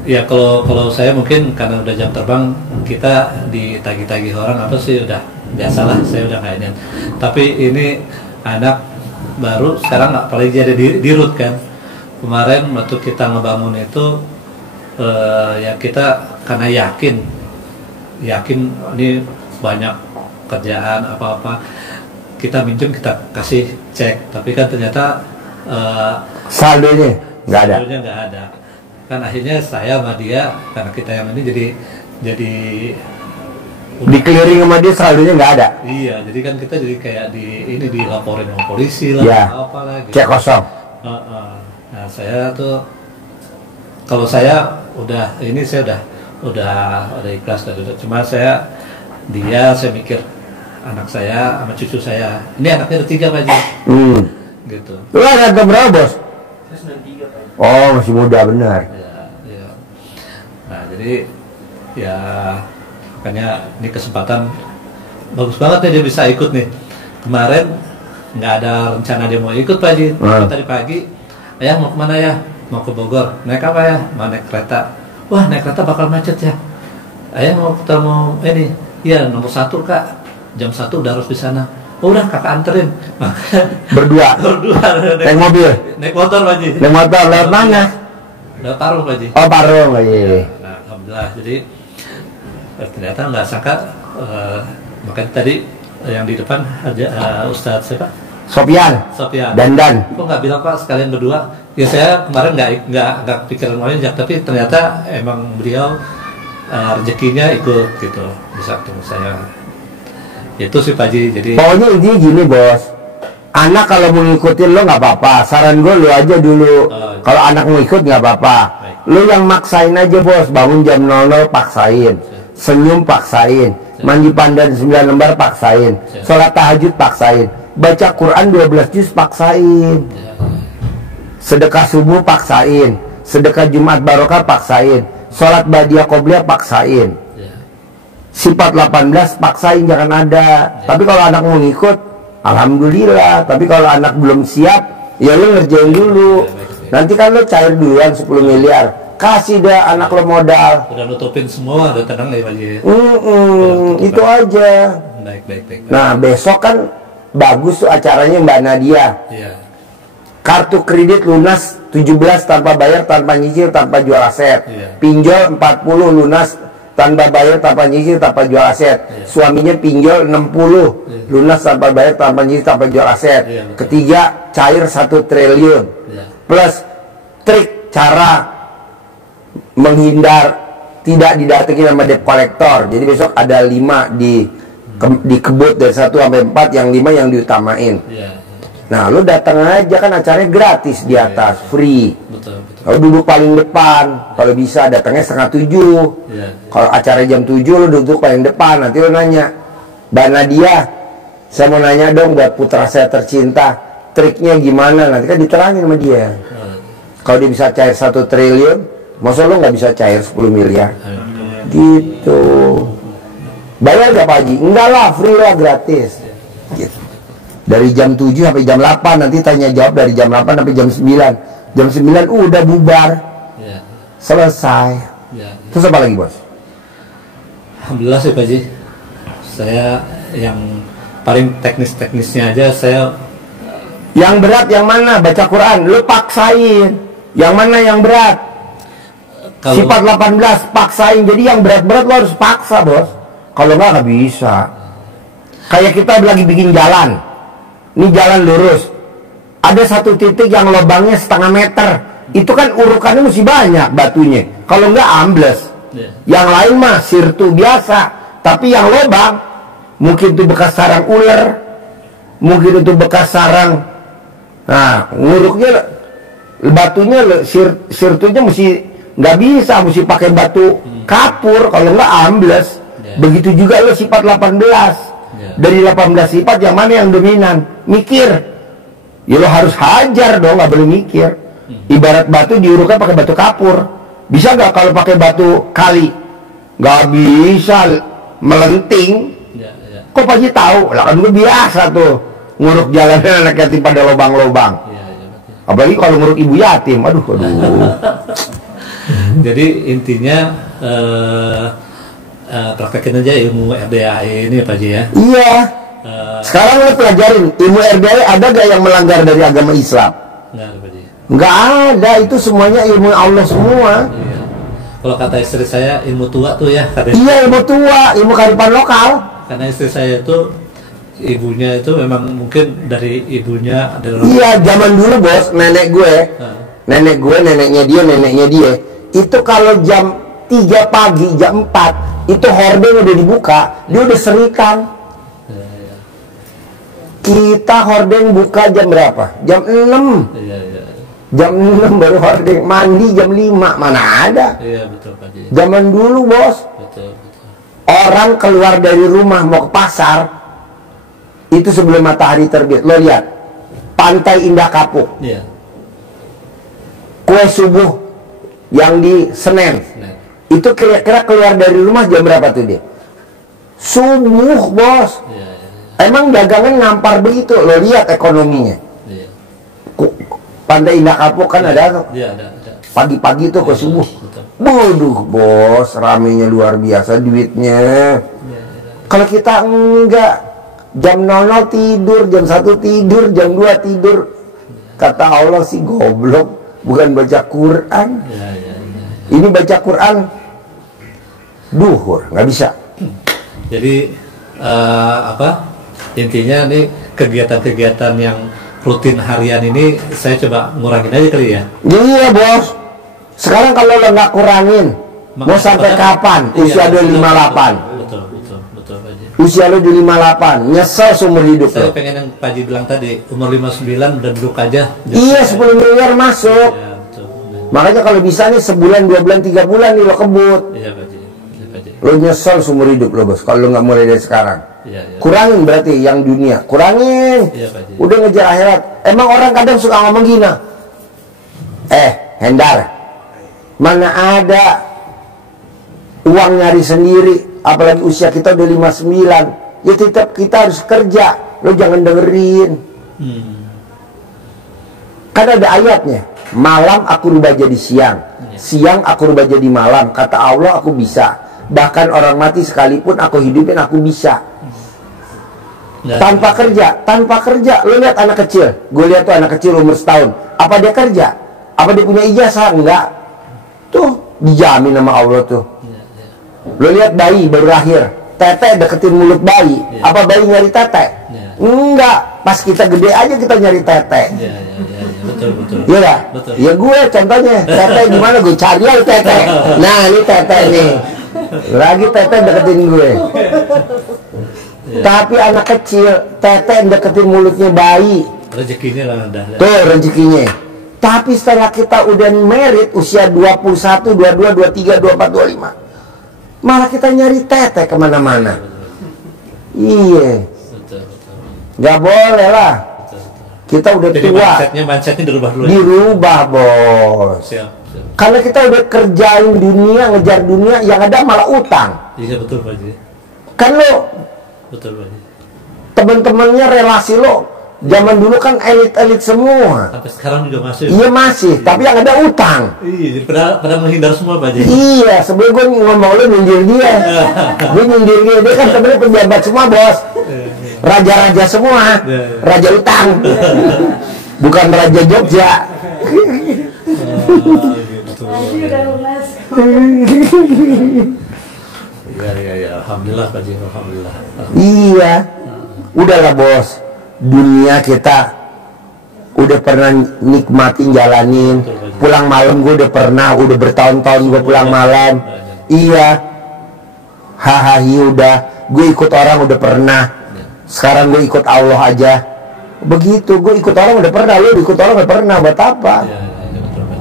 ya kalau saya mungkin karena udah jam terbang, kita ditagi-tagi orang apa sih udah biasalah, saya udah kayaknya. Tapi ini anak baru sekarang apalagi jadi dirut kan. Kemarin waktu kita ngebangun itu ya kita karena yakin ini banyak kerjaan apa-apa, kita minjem, kita kasih cek, tapi kan ternyata Saldonya nggak ada. saldonya nggak ada. Kan akhirnya saya sama dia, karena kita yang ini jadi Di clearing sama dia saldonya nggak ada. iya, jadi kan kita jadi kayak dilaporin sama polisi lah, Ya. apa lah gitu. Cek kosong. Nah, saya tuh kalau saya saya udah ikhlas dan cuma saya mikir anak saya sama cucu saya, ini anaknya ada 3 Pak Haji, gitu. Lu ada berapa bos? Saya 93 Pak. Oh masih muda benar. Ya. Nah, jadi ya makanya ini kesempatan bagus banget ya dia bisa ikut nih. Kemarin nggak ada rencana dia mau ikut Pak Haji. Tadi pagi, ayah mau kemana ya? Mau ke Bogor. Naik apa ya? Mau naik kereta. Wah, naik kereta bakal macet ya. Ayah mau ketemu ini. Iya, nomor 1 Kak. Jam 1 udah harus di sana. Oh, udah kakak anterin. Berdua. Naik mobil. Naik motor Pak Haji. Naik motor lewat mana? Lewat Parung Pak Haji. Oh Parung aja. Nah, alhamdulillah. Jadi ternyata nggak sangka, makanya tadi yang di depan ada Ustadz siapa? Sopian. Dandan. Kok nggak bilang Pak sekalian berdua? Ya saya kemarin nggak pikiran mau ajak, tapi ternyata emang beliau rezekinya ikut gitu bisa ketemu saya. Itu sih Pak Haji. Jadi Pokoknya intinya gini bos, anak kalau mau ngikutin lo nggak apa-apa. Saran gue lo aja dulu. Kalau anak mau ikut nggak apa-apa. Lo yang maksain aja bos. Bangun jam 00 paksain. Senyum paksain. Mandi pandan 9 lembar paksain. Sholat tahajud paksain. Baca Quran 12 juz paksain. Sedekah subuh paksain. Sedekah Jumat barokah paksain. Sholat badiah qobliyah paksain. Sifat 18 paksain, jangan ada. Tapi kalau anak mau ngikut, alhamdulillah. Tapi kalau anak belum siap, ya lu ngerjain dulu. Nanti kan lu cair duluan 10 miliar. Kasih dah anak lo modal. udah nutupin semua, udah tenang ya Pak Haji. Itu aja. Baik. Nah besok kan bagus tuh acaranya Mbak Nadia. Iya. Kartu kredit lunas 17 tanpa bayar, tanpa nyicil, tanpa jual aset. Iya. Pinjol 40 lunas tanpa bayar, tanpa nyicil, tanpa jual aset. Iya. Suaminya pinjol 60 lunas tanpa bayar, tanpa nyicil, tanpa jual aset. Iya, betul. Ketiga cair 1 triliun. Iya. Plus trik cara menghindar tidak didatangi sama debt collector. Jadi besok ada 5 dikebut dari 1 sampai 4, yang 5 yang diutamain. Iya. Nah, lu datang aja kan acaranya gratis di atas, free. Betul. Kalau duduk paling depan, kalau bisa datangnya 6:30. Iya. Kalau acara jam 7 lu duduk paling depan, nanti lu nanya, Mbak Nadia, saya mau nanya dong buat putra saya tercinta, triknya gimana? Nanti kan diterangin sama dia. Kalau dia bisa cair 1 triliun, masa lu nggak bisa cair 10 miliar? Gitu. Bayar gak Pak Haji? Enggak lah, free lah, gratis. Gitu. Dari jam 7 sampai jam 8, nanti tanya jawab dari jam 8 sampai jam 9. Jam 9 udah bubar. Iya. Selesai. Iya. Terus apa lagi bos? Alhamdulillah sih Pak Haji. Saya yang paling teknisnya aja saya. Yang berat yang mana? Baca Quran. Lu paksain. Yang mana yang berat? Kalau Sifat 18 paksain. Jadi yang berat-berat lo harus paksa, bos. Kalau nggak bisa. Kayak kita lagi bikin jalan. Ini jalan lurus. Ada satu titik yang lubangnya setengah meter. Itu kan urukannya mesti banyak batunya. Kalau nggak ambles. Yang lain mah sirtu biasa. Tapi yang lubang, mungkin itu bekas sarang ular, mungkin itu bekas sarang. Nah, nguruknya batunya sirtunya mesti nggak bisa, mesti pakai batu kapur. Kalau nggak ambles. Begitu juga lo sifat 18. Dari 18 sifat yang mana yang dominan? Mikir. Ya lo harus hajar dong, nggak boleh mikir. Ibarat batu diurukkan pakai batu kapur. Bisa nggak kalau pakai batu kali? Nggak bisa, melenting. Kok Pak Haji tahu? Lah kan gue biasa tuh nguruk jalannya anak yatim pada lubang-lubang. Apalagi kalau nguruk ibu yatim, aduh. Jadi intinya praktekin aja ilmu RDAE ini Pak Haji ya. Iya. Sekarang lo pelajarin ilmu RDAE ada gak yang melanggar dari agama Islam? Nggak ada Pak Haji. Nggak ada, itu semuanya ilmu Allah semua. Iya. Kalau kata istri saya ilmu tua tuh ya katanya. Iya, ilmu tua, ilmu kearifan lokal. Karena istri saya itu ibunya itu memang mungkin dari ibunya adalah. Iya, zaman dulu bos, nenek gue, neneknya dia, itu kalau jam 3 pagi, jam 4, itu hordeng udah dibuka, dia udah serikan. Kita hordeng buka jam berapa? Jam 6. Iya. Jam 6 baru hordeng, mandi jam 5, mana ada? Iya betul Pak Haji. Zaman dulu bos, Betul. orang keluar dari rumah mau ke pasar, itu sebelum matahari terbit. Lo lihat, Pantai Indah Kapuk, Iya. kue subuh yang di Senen, itu kira-kira keluar dari rumah jam berapa tuh dia? Subuh bos. Iya. Emang dagangan ngampar begitu. Lo lihat ekonominya. Iya. Pantai Indah Kapuk kan ada Iya ada. pagi-pagi tuh ke subuh. Betul. Waduh bos, ramenya luar biasa duitnya. Kalau kita enggak, jam 00 tidur, jam 1 tidur, jam 2 tidur. Kata Allah sih goblok, bukan baca Quran. Iya. Ini baca Quran duhur, nggak bisa. Jadi intinya nih kegiatan-kegiatan yang rutin harian ini saya coba ngurangin aja kali ya. Iya bos. Sekarang kalau lo nggak kurangin, mau sampai kapan? Usia iya, 258. Betul Pak Haji. Usia lo 258, nyesel seumur hidup Saya lo. pengen yang Pak Haji bilang tadi, umur 59 udah duduk aja. Iya, 10 miliar masuk. Iya betul. Makanya kalau bisa nih sebulan, 2 bulan, 3 bulan nih lo kebut. Iya Pak Haji. Lo nyesel seumur hidup lo bos, kalau lo nggak mulai dari sekarang. Iya. Kurangin berarti yang dunia, kurangin. Iya Pak Haji. Udah ngejar akhirat. Emang orang kadang suka ngomong gini. Hendar, mana ada uang nyari sendiri, apalagi usia kita udah 59. Ya tetap kita harus kerja. Lo jangan dengerin. Kan ada ayatnya, malam aku rubah jadi siang, siang aku rubah jadi malam. Kata Allah aku bisa. Bahkan orang mati sekalipun aku hidupin aku bisa. Tanpa kerja. Lo lihat anak kecil, gue lihat tuh anak kecil umur setahun. Apa dia kerja? Apa dia punya ijazah? Enggak. Tuh dijamin sama Allah tuh. Lo lihat bayi baru lahir, tete deketin mulut bayi. Apa bayi nyari tete? Enggak. Pas kita gede aja kita nyari tete. Iya. Betul. Iya gak? Betul. Ya gue contohnya tete gimana, gue cari aja tete. Nah ini tete nih. Lagi tete deketin gue. Tapi anak kecil tete deketin mulutnya bayi. Rezekinya lah udah. Tuh rezekinya. Tapi setelah kita udah merit usia 21, 22, 23, 24, 25, malah kita nyari tete kemana-mana. Iya. Betul. Gak boleh lah. Kita udah Jadi tua. mindsetnya dirubah dulu. Dirubah bos. Siap. Karena kita udah kerjain dunia, ngejar dunia, yang ada malah utang. Iya betul Pak Haji. Kan lo Betul Pak Haji. temen-temennya relasi lo Zaman dulu kan elit-elit semua. Sampai sekarang juga masih. Iya masih, tapi yang ada utang. Iya, pada menghindar semua Pak Haji. Iya, sebelum gue ngomong lu nyindir dia. Gue nyindir dia kan sebenarnya pejabat semua bos. Raja-raja semua, raja utang. Bukan raja Jogja. Iya, alhamdulillah Pak Haji, alhamdulillah. Iya. Udahlah bos. Dunia kita udah pernah nikmatin jalanin. Pulang malam gue udah pernah, udah bertahun-tahun gue pulang malam. Iya. Hahaha udah. Gue ikut orang udah pernah. Sekarang gue ikut Allah aja. Begitu, gue ikut orang udah pernah. Lu ikut orang udah pernah, buat apa?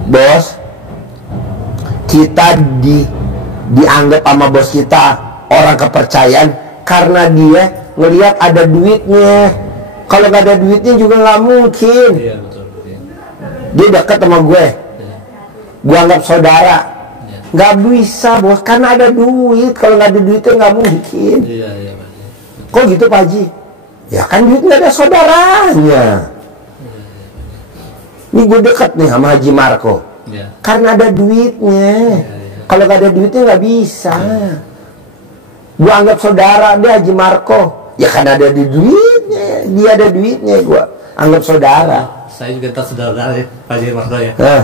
Bos, kita dianggap sama bos kita orang kepercayaan karena dia ngelihat ada duitnya. Kalau nggak ada duitnya juga nggak mungkin. Iya, betul. Dia dekat sama gue, gue anggap saudara. Nggak bisa bos, karena ada duit. Kalau nggak ada duitnya nggak mungkin. Iya, Pak Haji. Kok gitu Pak Haji? Ya kan duit nggak ada saudaranya. Ini gue dekat nih sama Haji Marco. Iya. Karena ada duitnya. Kalau nggak ada duitnya nggak bisa. Gue anggap saudara dia Haji Marco. Ya kan ada di duitnya. Dia ada duitnya, gue anggap saudara. Saya juga tak saudara ya, Pak Haji Marco ya. Nah,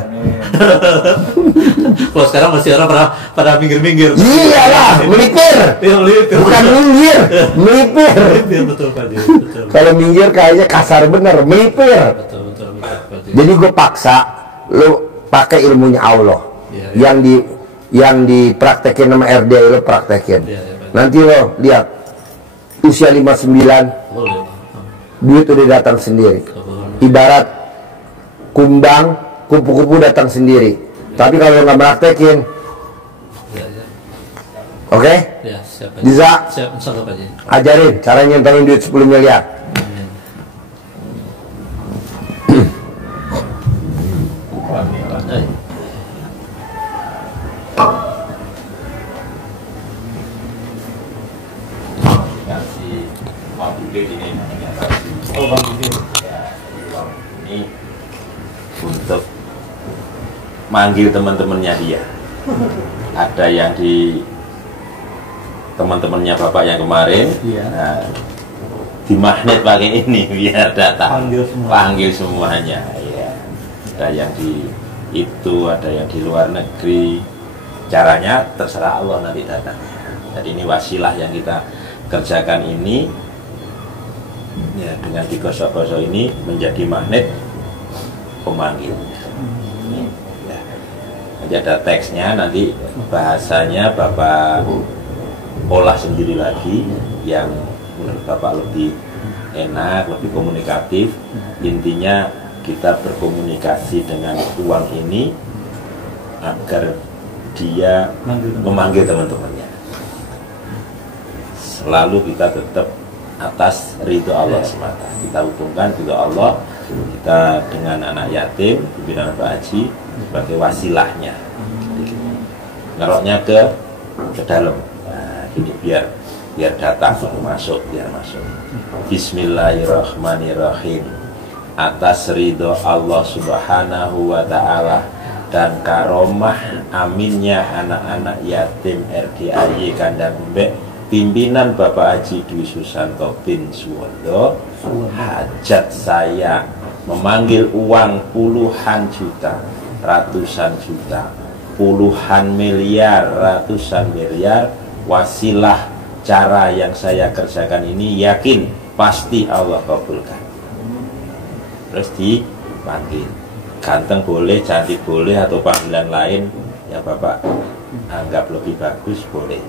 Kalau sekarang masih orang pada minggir-minggir. iyalah, melipir. Iya, melipir. Bukan minggir, melipir. Iya, betul Pak Haji, betul. Kalau minggir kayaknya kasar bener, melipir. Betul Pak Haji. Jadi gue paksa lu pakai ilmunya Allah. Iya. Yang dipraktekin sama RD lu praktekin. Iya, Pak Haji. Nanti lo lihat usia 59 Boleh. duit udah datang sendiri. Ibarat kumbang, kupu-kupu datang sendiri. Tapi kalau nggak praktekin, Iya. oke? Ya, siap. Pak Haji. Diza, Siap, insyaallah Pak Haji. ajarin cara nyentolin duit 10 miliar. Amin. Kasih uang gede ini. Oh, Bang Haji. Ini untuk manggil teman-temannya dia. Ada yang di teman-temannya bapak yang kemarin. Iya. Nah, di magnet pakai ini biar datang. Panggil semua. Panggil semuanya. Ya. Ada yang di itu, ada yang di luar negeri. Caranya terserah Allah nanti datang. Jadi ini wasilah yang kita kerjakan ini. Ya, dengan digosok-gosok ini menjadi magnet pemanggil. Ya. Nanti ada teksnya, nanti bahasanya Bapak olah sendiri lagi yang menurut Bapak lebih enak, lebih komunikatif. Intinya kita berkomunikasi dengan uang ini agar dia memanggil teman-temannya. Selalu kita tetap atas ridho Allah semata. Kita hubungkan ridho Allah kita dengan anak yatim, pimpinan Pak Haji sebagai wasilahnya. Ngeroknya ke dalam. Nah, ini biar datang, biar masuk. Bismillahirrahmanirrahim. Atas ridho Allah Subhanahu wa Ta'ala dan karomah aminnya anak-anak yatim RDAY Kandang Embek, pimpinan Bapak Haji Dwi Susanto bin Suwondo, hajat saya memanggil uang puluhan juta, ratusan juta, puluhan miliar, ratusan miliar. Wasilah cara yang saya kerjakan ini yakin pasti Allah kabulkan. Terus dipanggil, ganteng boleh, cantik boleh, atau panggilan lain yang Bapak anggap lebih bagus boleh.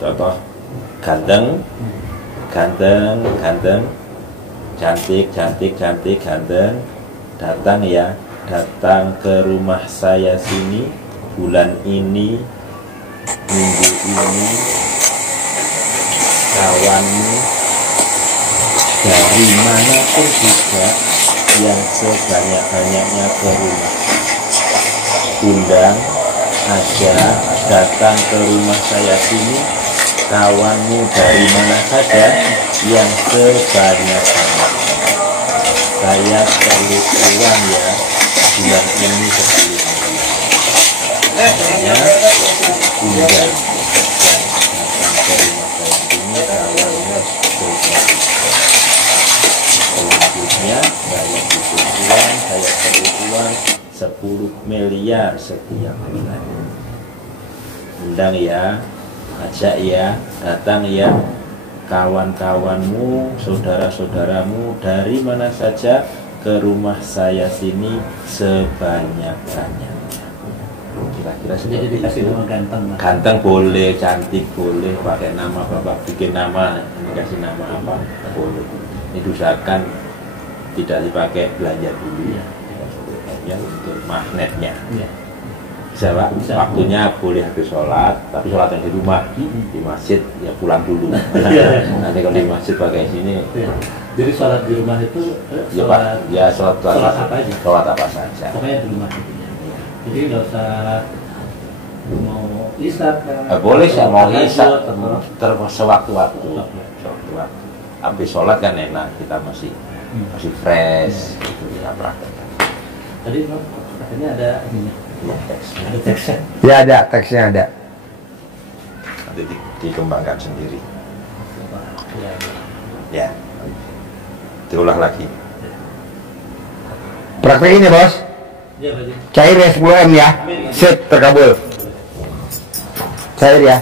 Contoh ganteng, ganteng, cantik, ganteng, datang ya, datang ke rumah saya sini bulan ini, minggu ini, kawanmu dari manapun juga yang sebanyak-banyaknya ke rumah, undang aja datang ke rumah saya sini, kawanmu dari mana saja yang sebanyak-banyaknya. saya perlu uang ya bulan ini 10 miliar. Undang dan datang ke rumah saya ini awalnya selanjutnya saya butuh uang, saya perlu uang 10 miliar setiap bulan. Undang ya, ajak ya, datang ya, kawan-kawanmu, saudara-saudaramu dari mana saja ke rumah saya sini sebanyak-banyaknya. Kira-kira Jadi dikasih nama ganteng. Mas. ganteng boleh, cantik boleh, pakai nama bapak bikin nama, ini kasih nama apa boleh. Ini usahakan tidak dipakai belanja dulu ya, belanja untuk magnetnya. Ya. Bisa Pak, Bisa. waktunya boleh habis sholat, tapi sholat yang di rumah, di masjid ya pulang dulu. Nanti kalau di masjid pakai sini, Ya. Jadi sholat di rumah itu ya Pak, ya sholat apa aja? sholat apa saja. Pokoknya di rumah gitu ya. Jadi nggak usah mau isya kan? Boleh sih mau tahajud, isya, atau- sewaktu-waktu. Sewaktu-waktu. Habis sholat kan enak, kita masih fresh, gitu ya praktek. Tadi Mas, katanya ada ininya. Teks. Ada teksnya. Ya ada, teksnya ada. Nanti dikembangkan sendiri. Ya, ya. Ya, diulang lagi. Praktekin ya bos. Ya, Pak Haji. Cair ya 10M ya. Sip, terkabul. Cair ya.